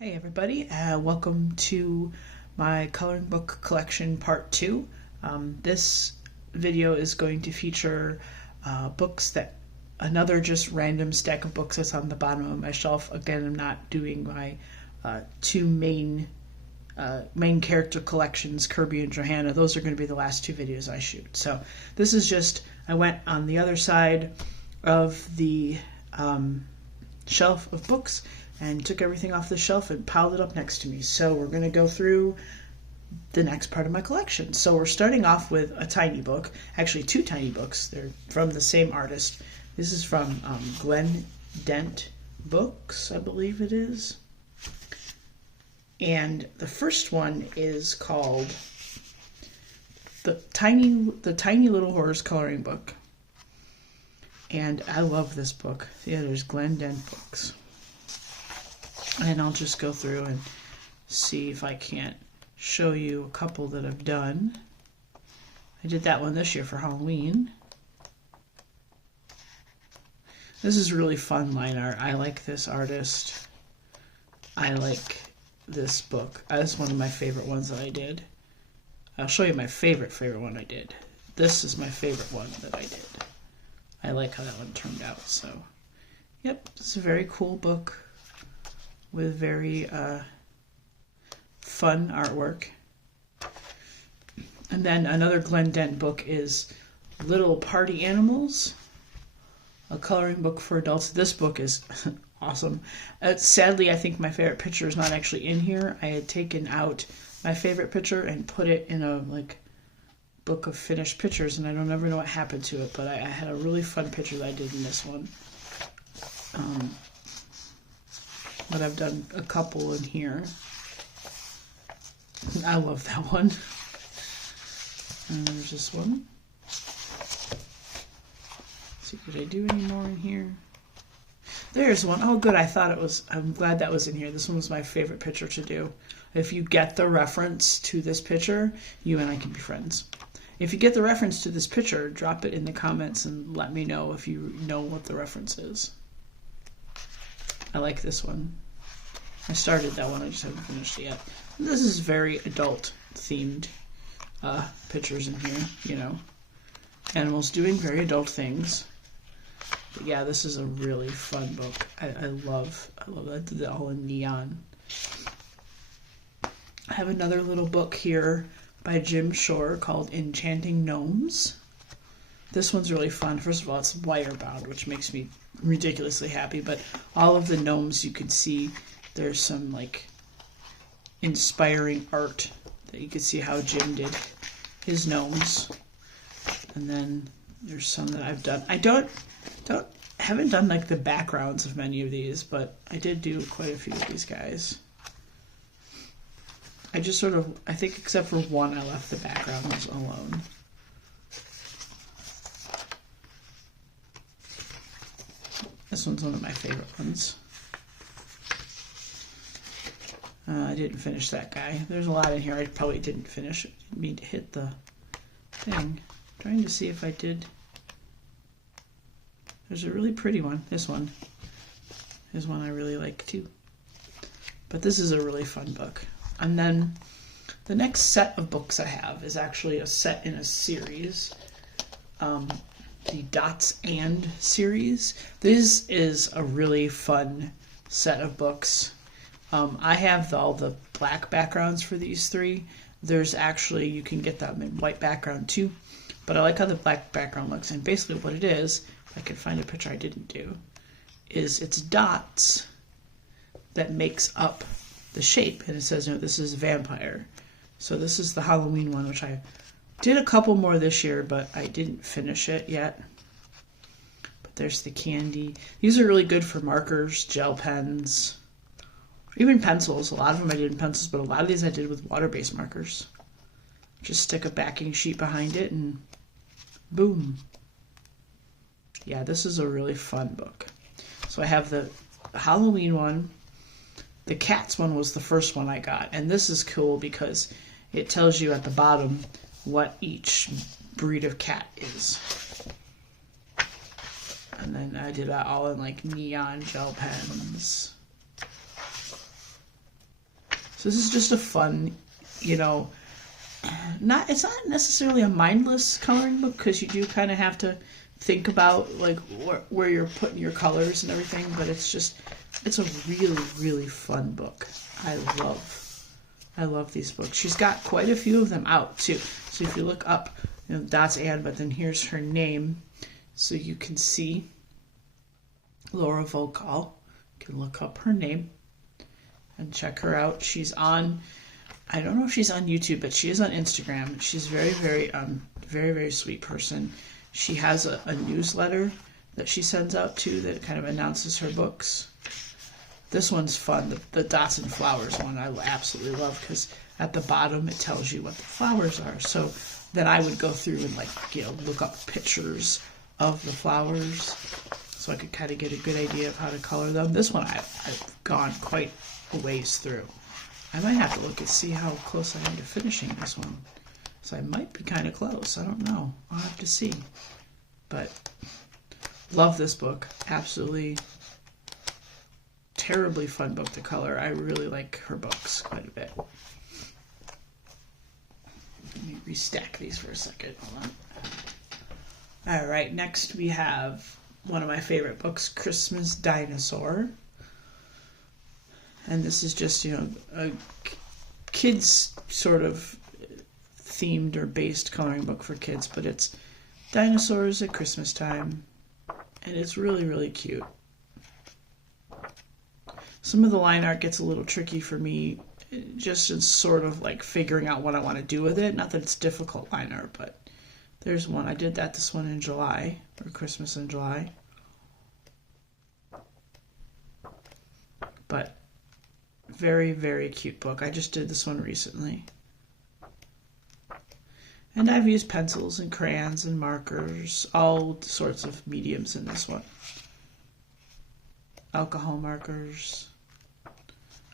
Hey everybody, welcome to my coloring book collection part 2. This video is going to feature books that another just random stack of books that's on the bottom of my shelf. Again, I'm not doing my two main character collections, Kirby and Johanna. Those are going to be the last two videos I shoot. So this is just, I went on the other side of the shelf of books and took everything off the shelf and piled it up next to me. So we're going to go through the next part of my collection. So we're starting off with a tiny book, actually two tiny books. They're from the same artist. This is from Glenn Dent Books, I believe it is. And the first one is called the Tiny Little Horse Coloring Book. And I love this book. Yeah, there's Glenn Dent Books. And I'll just go through and see if I can't show you a couple that I've done. I did that one this year for Halloween. This is really fun line art. I like this artist. I like this book. This is one of my favorite ones that I did. I'll show you my favorite one I did. This is my favorite one that I did. I like how that one turned out. So, yep, it's a very cool book with very fun artwork. And then another Glenn Dent book is Little Party Animals, a coloring book for adults. This book is awesome. Sadly, I think my favorite picture is not actually in here. I had taken out my favorite picture and put it in a book of finished pictures, and I don't ever know what happened to it, but I had a really fun picture that I did in this one. But I've done a couple in here. I love that one. And there's this one. Let's see, did I do any more in here? There's one. Oh, good. I'm glad that was in here. This one was my favorite picture to do. If you get the reference to this picture, you and I can be friends. If you get the reference to this picture, drop it in the comments and let me know if you know what the reference is. I like this one. I started that one, I just haven't finished it yet. This is very adult themed pictures in here, you know. Animals doing very adult things. But yeah, this is a really fun book. I love that. I did it all in neon. I have another little book here by Jim Shore called Enchanting Gnomes. This one's really fun. First of all, it's wire bound, which makes me ridiculously happy, but all of the gnomes you can see, there's some inspiring art that you can see how Jim did his gnomes. And then there's some that I've done. I haven't done the backgrounds of many of these, but I did do quite a few of these guys. I just I think except for one, I left the backgrounds alone. This one's one of my favorite ones. I didn't finish that guy. There's a lot in here I probably didn't finish. I didn't mean to hit the thing. I'm trying to see if I did. There's a really pretty one. This one is one I really like too. But this is a really fun book. And then the next set of books I have is actually a set in a series. The Dots and series. This is a really fun set of books. I have all the black backgrounds for these three. There's actually, you can get them in white background too, but I like how the black background looks. And basically what it is, if I can find a picture I didn't do, is it's dots that makes up the shape. And it says, this is vampire. So this is the Halloween one, which I did a couple more this year, but I didn't finish it yet. But there's the candy. These are really good for markers, gel pens, even pencils. A lot of them I did in pencils, but a lot of these I did with water-based markers. Just stick a backing sheet behind it and boom. Yeah, this is a really fun book. So I have the Halloween one. The cats one was the first one I got. And this is cool because it tells you at the bottom what each breed of cat is. And then I did that all in neon gel pens. So this is just a fun, you know, it's not necessarily a mindless coloring book, because you do kind of have to think about like where you're putting your colors and everything, but it's a really, really fun book. I love these books. She's got quite a few of them out too. So if you look up, you know, that's Anne, but then here's her name, so you can see Laura Volkal. You can look up her name and check her out. She's on, I don't know if she's on YouTube, but she is on Instagram. She's very, very, very, very sweet person. She has a newsletter that she sends out too that kind of announces her books. This one's fun. The Dots and Flowers one I absolutely love, because at the bottom it tells you what the flowers are. So then I would go through and, like, you know, look up pictures of the flowers so I could kind of get a good idea of how to color them. This one I've gone quite a ways through. I might have to look and see how close I am to finishing this one. So I might be kind of close. I don't know. I'll have to see. But love this book. Absolutely terribly fun book to color. I really like her books quite a bit. Let me restack these for a second. Hold on. All right, next we have one of my favorite books, Christmas Dinosaur. And this is just, you know, a kids sort of themed or based coloring book for kids, but it's dinosaurs at Christmas time, and it's really, really cute. Some of the line art gets a little tricky for me, just in sort of like figuring out what I want to do with it. Not that it's difficult line art, but there's one. I did this one in July, or Christmas in July. But very, very cute book. I just did this one recently. And I've used pencils and crayons and markers, all sorts of mediums in this one. Alcohol markers.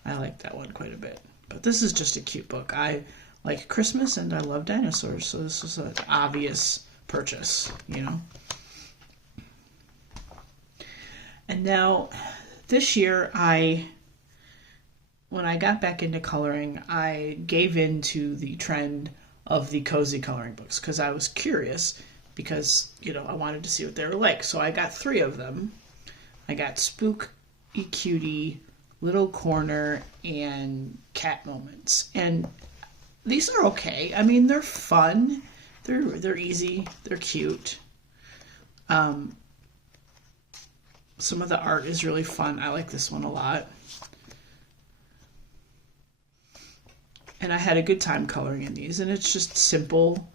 I like that one quite a bit. But this is just a cute book. I like Christmas and I love dinosaurs, so this was an obvious purchase, you know. And now, this year, when I got back into coloring, I gave in to the trend of the cozy coloring books, because I was curious, because, you know, I wanted to see what they were like. So I got 3 of them. I got Spooky Cutie, Little Corner, and Cat Moments. And these are okay. I mean, they're fun. They're easy. They're cute. Some of the art is really fun. I like this one a lot. And I had a good time coloring in these, and it's just simple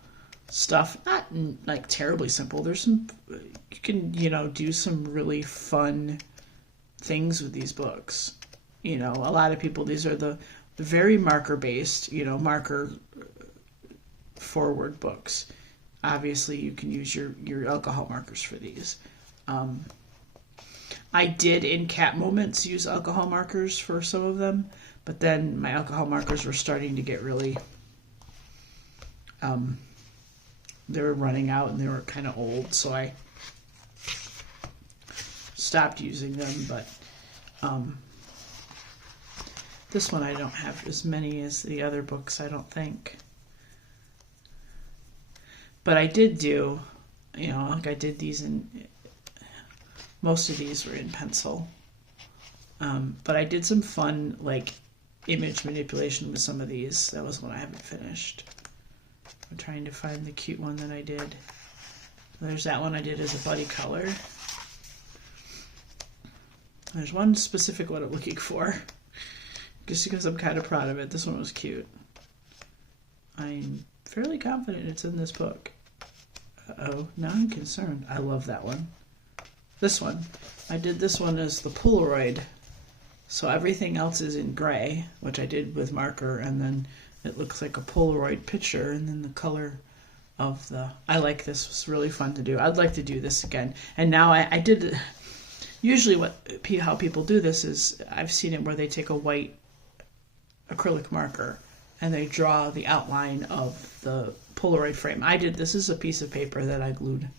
stuff, not like terribly simple. There's some, you can, you know, do some really fun things with these books. You know, a lot of people, these are the very marker based, you know, marker forward books. Obviously you can use your alcohol markers for these. I did in Cat Moments use alcohol markers for some of them, but then my alcohol markers were starting to get really, they were running out and they were kind of old, so I stopped using them. But this one I don't have as many as the other books, I don't think. But I did do, you know, like I did these in, most of these were in pencil. But I did some fun, like, image manipulation with some of these. That was one I haven't finished. I'm trying to find the cute one that I did. There's that one I did as a buddy color. There's one specific one I'm looking for, just because I'm kind of proud of it. This one was cute. I'm fairly confident it's in this book. Uh-oh, now I'm concerned. I love that one. This one. I did this one as the Polaroid. So everything else is in gray, which I did with marker, and then it looks like a Polaroid picture, and then the color of the... I like this. It was really fun to do. I'd like to do this again. And now I did... Usually how people do this is, I've seen it where they take a white acrylic marker and they draw the outline of the Polaroid frame. I did, this is a piece of paper that I glued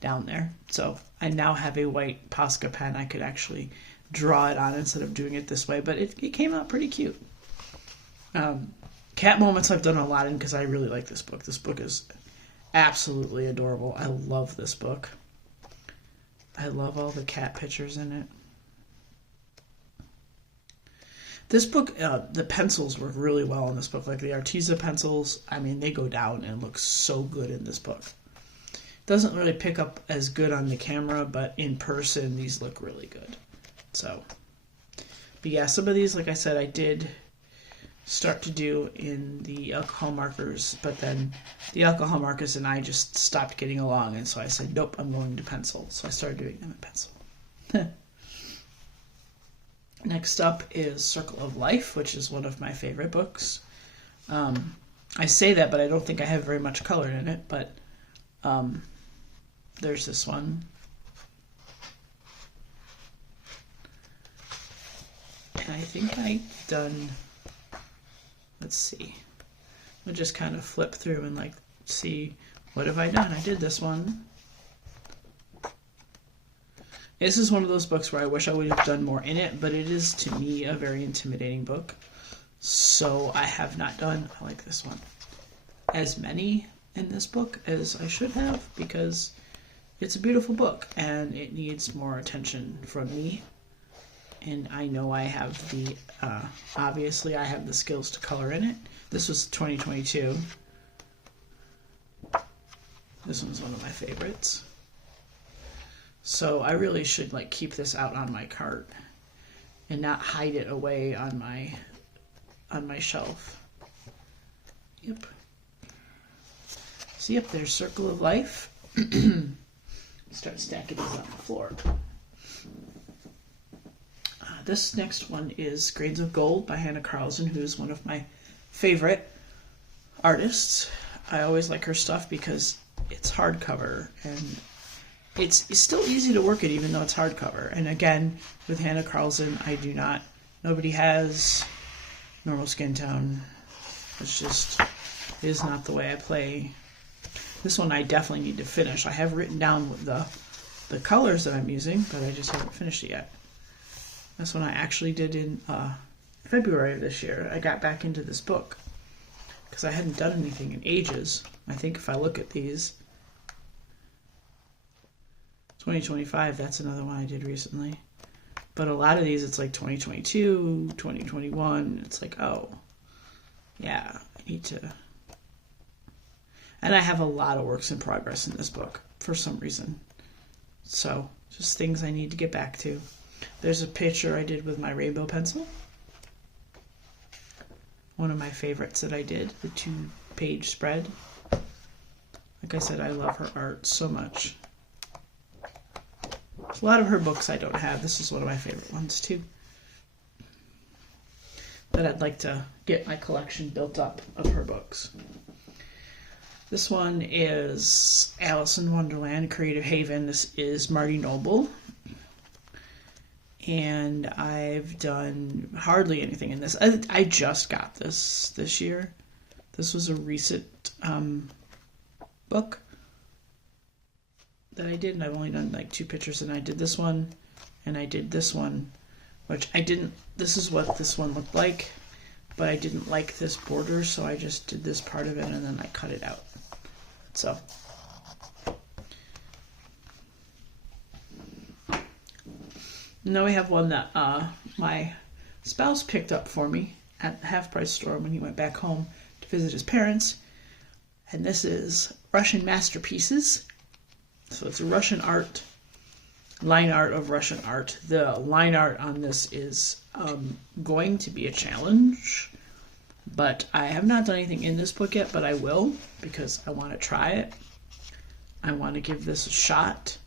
down there. So I now have a white Posca pen. I could actually draw it on instead of doing it this way, but it came out pretty cute. Cat moments I've done a lot in because I really like this book. This book is absolutely adorable. I love this book. I love all the cat pictures in it. This book, the pencils work really well in this book. Like the Arteza pencils, I mean, they go down and look so good in this book. Doesn't really pick up as good on the camera, but in person, these look really good. So, but yeah, some of these, like I said, I did start to do in the alcohol markers, but then the alcohol markers and I just stopped getting along, and so I said, nope, I'm going to pencil. So I started doing them in pencil. Next up is Circle of Life, which is one of my favorite books. I say that, but I don't think I have very much color in it, but there's this one. And I think I've done, let's see, we'll just kind of flip through and like see, what have I done? I did this one. This is one of those books where I wish I would have done more in it, but it is, to me, a very intimidating book. So I have not done, I like this one, as many in this book as I should have, because it's a beautiful book and it needs more attention from me. And I know I have the, obviously I have the skills to color in it. This was 2022. This one's one of my favorites. So I really should like keep this out on my cart and not hide it away on my shelf. Yep. So yep, there's Circle of Life. Start stacking these on the floor. This next one is Grains of Gold by Hannah Carlson, who is one of my favorite artists. I always like her stuff because it's hardcover and it's still easy to work it even though it's hardcover. And again, with Hannah Carlson, nobody has normal skin tone. It's just, it is not the way I play. This one I definitely need to finish. I have written down the colors that I'm using, but I just haven't finished it yet. This one I actually did in February of this year. I got back into this book because I hadn't done anything in ages. I think if I look at these, 2025, that's another one I did recently. But a lot of these, it's like 2022, 2021. It's like, oh, yeah, I need to. And I have a lot of works in progress in this book for some reason. So, just things I need to get back to. There's a picture I did with my rainbow pencil. One of my favorites that I did, the 2-page spread. Like I said, I love her art so much. A lot of her books I don't have. This is one of my favorite ones too. But I'd like to get my collection built up of her books. This one is Alice in Wonderland, Creative Haven. This is Marty Noble. And I've done hardly anything in this. I just got this year. This was a recent book that I did, and I've only done like 2 pictures, and I did this one, and I did this one, which I didn't, this is what this one looked like, but I didn't like this border, so I just did this part of it, and then I cut it out. So. Now we have one that my spouse picked up for me at the Half Price store when he went back home to visit his parents. And this is Russian Masterpieces. So it's a Russian art, line art of Russian art. The line art on this is going to be a challenge. But I have not done anything in this book yet, but I will because I want to try it. I want to give this a shot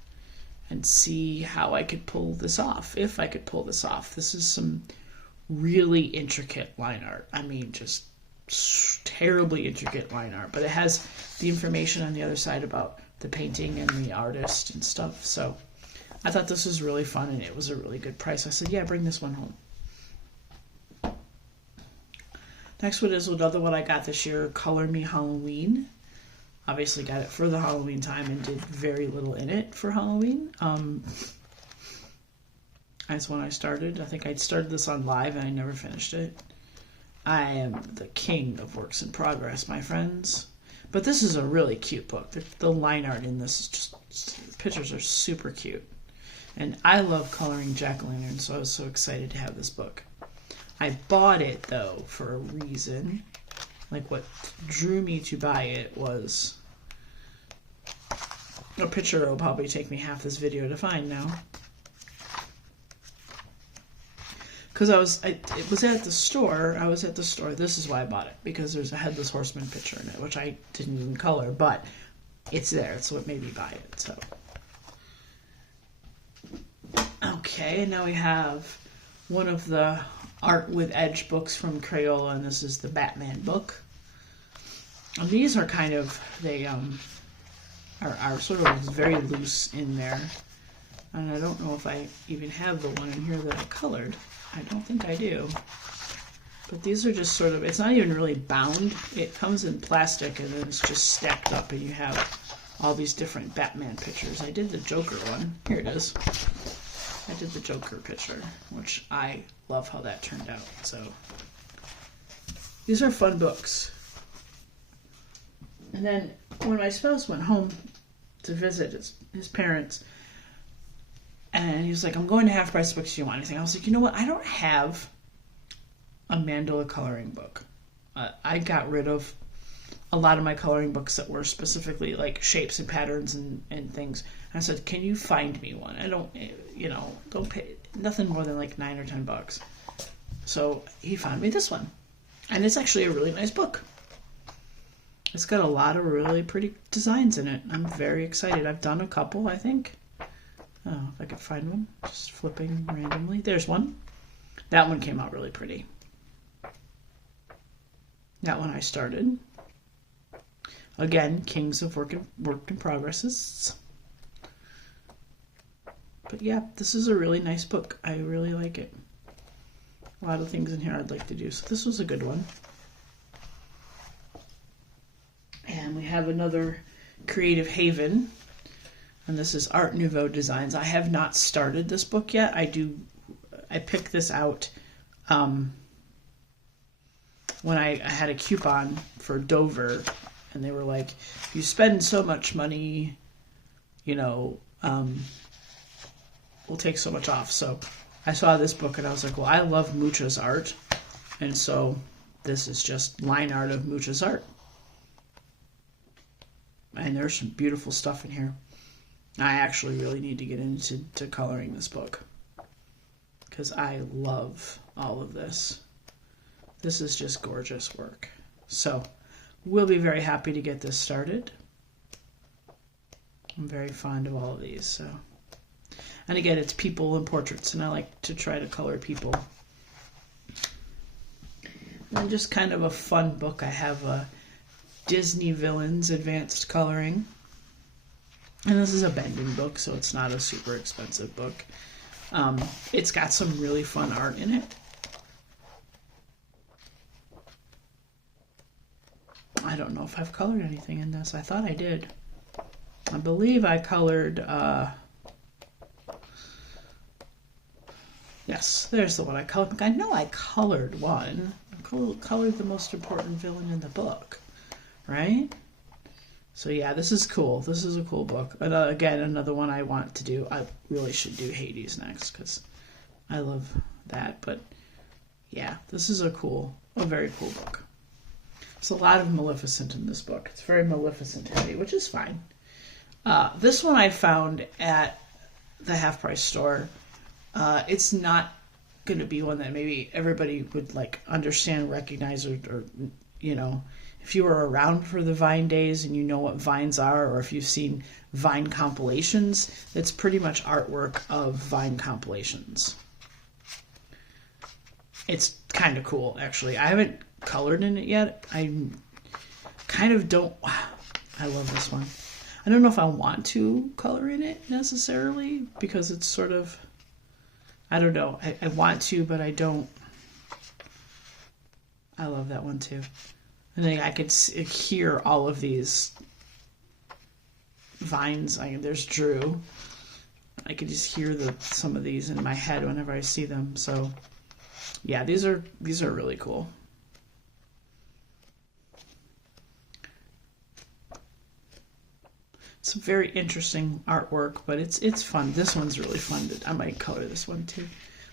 and see how I could pull this off, if I could pull this off. This is some really intricate line art. I mean, just terribly intricate line art. But it has the information on the other side about the painting and the artist and stuff. So I thought this was really fun, and it was a really good price. I said, yeah, bring this one home. Next one is another one I got this year, Color Me Halloween. Obviously got it for the Halloween time and did very little in it for Halloween. That's when I started. I think I started this on live and I never finished it. I am the king of works in progress, my friends. But this is a really cute book. The line art in this is just, the pictures are super cute. And I love coloring jack-o'-lanterns, so I was so excited to have this book. I bought it, though, for a reason. Like, what drew me to buy it was a picture that will probably take me half this video to find now. Because it was at the store. I was at the store. This is why I bought it. Because there's a Headless Horseman picture in it, which I didn't even color, but it's there. It's what made me buy it. So, okay, and now we have one of the Art with Edge books from Crayola, and this is the Batman book. And these are kind of, they are sort of very loose in there. And I don't know if I even have the one in here that I colored. I don't think I do. But these are just sort of, it's not even really bound. It comes in plastic and then it's just stacked up and you have all these different Batman pictures. I did the Joker one. Here it is. I did the Joker picture, which I love how that turned out. So these are fun books. And then when my spouse went home to visit his parents, and he was like, I'm going to Half Price Books. Do you want anything? I was like, you know what? I don't have a mandala coloring book. I got rid of a lot of my coloring books that were specifically like shapes and patterns and things. And I said, can you find me one? I don't, don't pay nothing more than like $9 or $10. So he found me this one. And it's actually a really nice book. It's got a lot of really pretty designs in it. I'm very excited. I've done a couple, I think. Oh, if I could find one. Just flipping randomly. There's one. That one came out really pretty. That one I started. Again, Kings of Work in Progresses. But yeah, this is a really nice book. I really like it. A lot of things in here I'd like to do. So this was a good one. And we have another Creative Haven. And this is Art Nouveau Designs. I have not started this book yet. I picked this out when I had a coupon for Dover. And they were like, if you spend so much money, we'll take so much off. So I saw this book and I was like, well, I love Mucha's art. And so this is just line art of Mucha's art. And there's some beautiful stuff in here. I actually really need to get into coloring this book because I love all of this. This is just gorgeous work. So we'll be very happy to get this started. I'm very fond of all of these. So, and again, it's people and portraits, and I like to try to color people. And just kind of a fun book. I have a Disney Villains Advanced Coloring. And this is a bending book, so it's not a super expensive book. It's got some really fun art in it. I don't know if I've colored anything in this. I thought I did. I believe I colored... Yes, there's the one I colored. I know I colored one. I colored the most important villain in the book, right? So yeah, this is cool. This is a cool book. Again, another one I want to do. I really should do Hades next because I love that. But yeah, this is a very cool book. There's a lot of Maleficent in this book. It's very Maleficent heavy, which is fine. This one I found at the Half Price store. It's not going to be one that maybe everybody would like understand, recognize, or if you were around for the Vine days and you know what Vines are, or if you've seen Vine compilations, it's pretty much artwork of Vine compilations. It's kind of cool, actually. I haven't colored in it yet. I kind of don't... I love this one. I don't know if I want to color in it necessarily, because it's sort of... I don't know. I want to, but I don't. I love that one too. And then I could hear all of these vines. There's Drew. I could just hear some of these in my head whenever I see them. So, yeah, these are really cool. It's a very interesting artwork, but it's fun. This one's really fun. I might color this one too.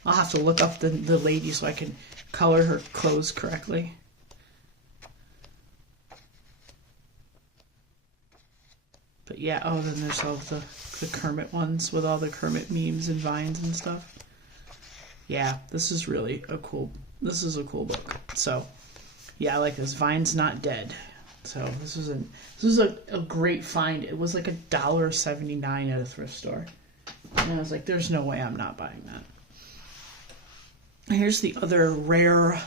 I'll have to look up the lady so I can color her clothes correctly. But yeah, oh, then there's all the Kermit ones with all the Kermit memes and vines and stuff. Yeah, this is really a cool book. So, yeah, I like this. Vine's Not Dead. So this was a great find. It was like $1.79 at a thrift store. And I was like, there's no way I'm not buying that. Here's the other rare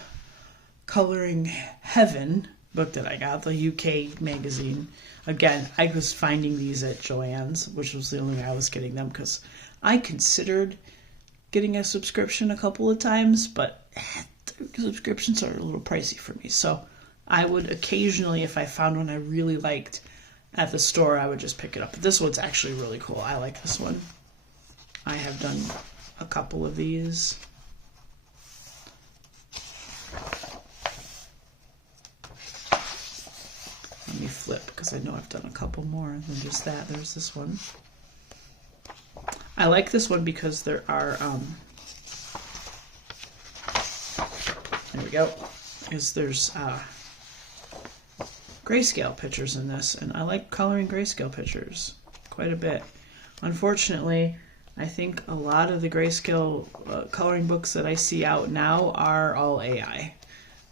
Coloring Heaven book that I got, the UK magazine. Again, I was finding these at Joann's, which was the only way I was getting them, because I considered getting a subscription a couple of times, but subscriptions are a little pricey for me. So I would occasionally, if I found one I really liked at the store, I would just pick it up. But this one's actually really cool. I like this one. I have done a couple of these. Let me flip, because I know I've done a couple more than just that. There's this one. I like this one because there are, there we go, there's grayscale pictures in this, and I like coloring grayscale pictures quite a bit. Unfortunately, I think a lot of the grayscale coloring books that I see out now are all AI.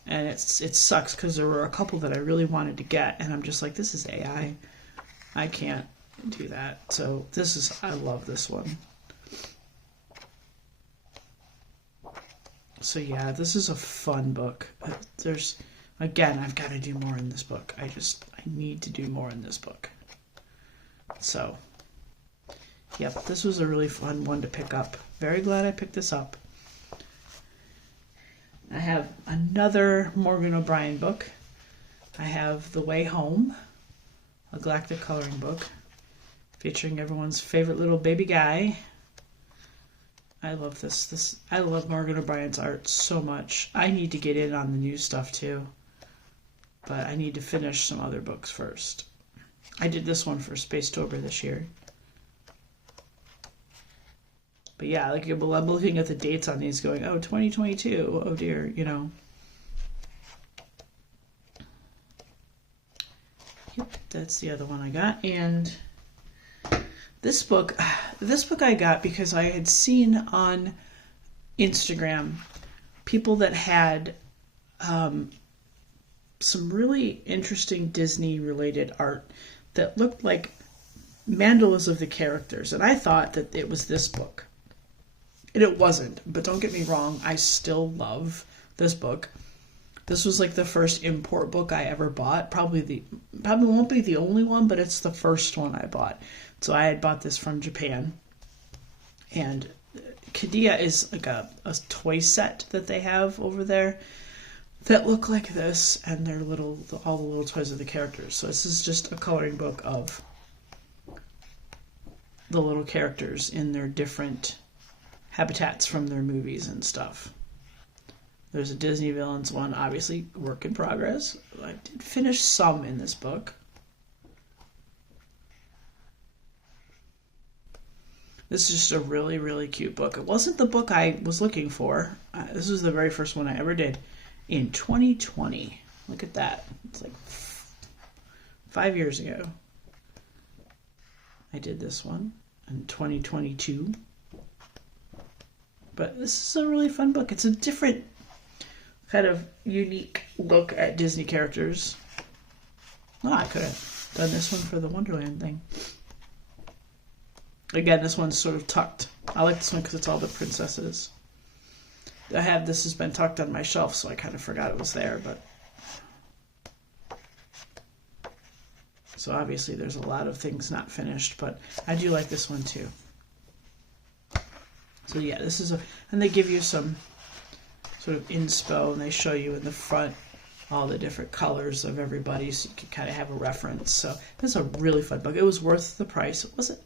And it sucks, because there were a couple that I really wanted to get, and I'm just like, this is AI. I can't do that. So I love this one. So yeah, this is a fun book. Again, I've got to do more in this book. I need to do more in this book. So, yep, this was a really fun one to pick up. Very glad I picked this up. I have another Morgan O'Brien book. I have The Way Home, a galactic coloring book featuring everyone's favorite little baby guy. I love this. I love Morgan O'Brien's art so much. I need to get in on the new stuff too, but I need to finish some other books first. I did this one for Spacetober this year. But yeah, like, I'm looking at the dates on these going, oh, 2022, oh dear, you know. Yep, that's the other one I got. And this book I got because I had seen on Instagram people that had some really interesting Disney-related art that looked like mandalas of the characters. And I thought that it was this book. And it wasn't, but don't get me wrong, I still love this book. This was like the first import book I ever bought. Probably won't be the only one, but it's the first one I bought. So I had bought this from Japan. And Qiddiya is like a toy set that they have over there that look like this, and they're all the little toys of the characters. So this is just a coloring book of the little characters in their different habitats from their movies and stuff. There's a Disney Villains one, obviously work in progress. I did finish some in this book. This is just a really, really cute book. It wasn't the book I was looking for. This was the very first one I ever did in 2020. Look at that. It's like 5 years ago. I did this one in 2022. But this is a really fun book. It's a different kind of unique look at Disney characters. Oh, I could have done this one for the Wonderland thing. Again, this one's sort of tucked. I like this one because it's all the princesses. This has been tucked on my shelf, so I kind of forgot it was there, but... So obviously there's a lot of things not finished, but I do like this one too. So yeah, this is and they give you some sort of inspo, and they show you in the front all the different colors of everybody, so you can kind of have a reference. So this is a really fun book. It was worth the price. It wasn't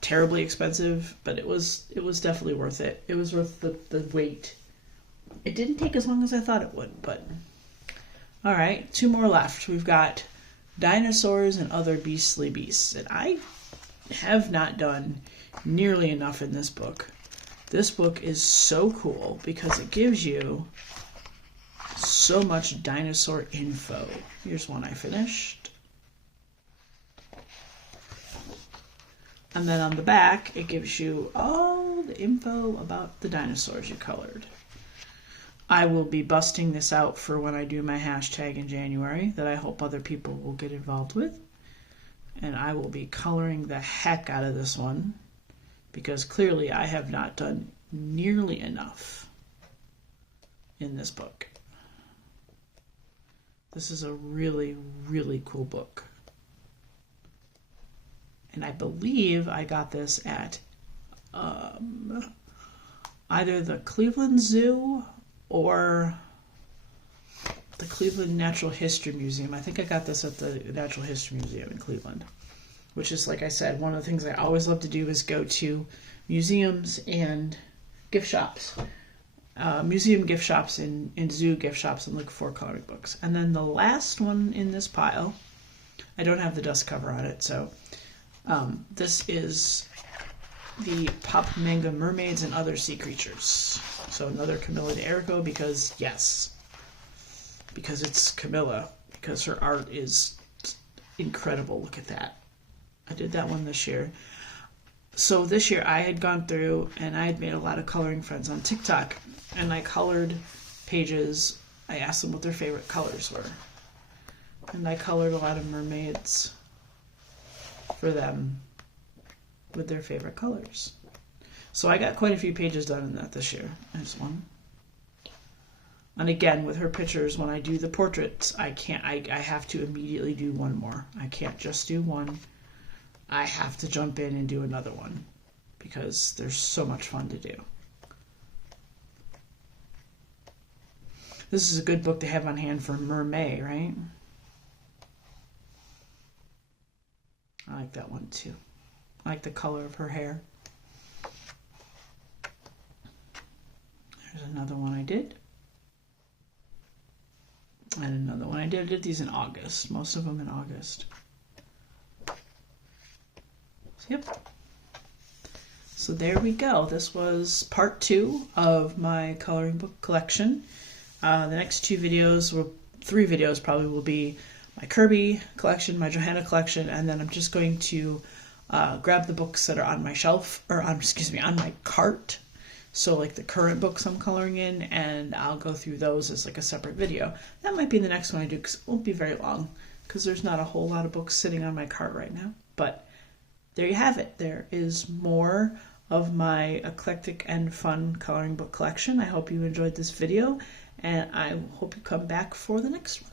terribly expensive, but it was definitely worth it. It was worth the wait. It didn't take as long as I thought it would, but all right, 2 more left. We've got Dinosaurs and Other Beastly Beasts. And I have not done nearly enough in this book. This book is so cool because it gives you so much dinosaur info. Here's one I finished. And then on the back, it gives you all the info about the dinosaurs you colored. I will be busting this out for when I do my hashtag in January that I hope other people will get involved with. And I will be coloring the heck out of this one because clearly I have not done nearly enough in this book. This is a really, really cool book. And I believe I got this at either the Cleveland Zoo or the Cleveland Natural History Museum. I think I got this at the Natural History Museum in Cleveland, which is, like I said, one of the things I always love to do is go to museums and gift shops. Museum gift shops and zoo gift shops and look for coloring books. And then the last one in this pile, I don't have the dust cover on it, so this is the Pop Manga Mermaids and Other Sea Creatures. So another Camilla d'Errico because, yes, because it's Camilla, because her art is incredible. Look at that. I did that one this year. So this year I had gone through and I had made a lot of coloring friends on TikTok, and I colored pages. I asked them what their favorite colors were, and I colored a lot of mermaids for them with their favorite colors. So I got quite a few pages done in that this year. There's one. And again, with her pictures, when I do the portraits, I have to immediately do one more. I can't just do one. I have to jump in and do another one because they're so much fun to do. This is a good book to have on hand for Mermaid, right? I like that one too. I like the color of her hair. There's another one I did. And another one I did. I did these in August. Most of them in August. Yep. So there we go. This was part 2 of my coloring book collection. The next 3 videos probably will be my Kirby collection, my Johanna collection, and then I'm just going to grab the books that are on my shelf, or on my cart. So like the current books I'm coloring in, and I'll go through those as like a separate video. That might be the next one I do because it won't be very long because there's not a whole lot of books sitting on my cart right now. But there you have it. There is more of my eclectic and fun coloring book collection. I hope you enjoyed this video, and I hope you come back for the next one.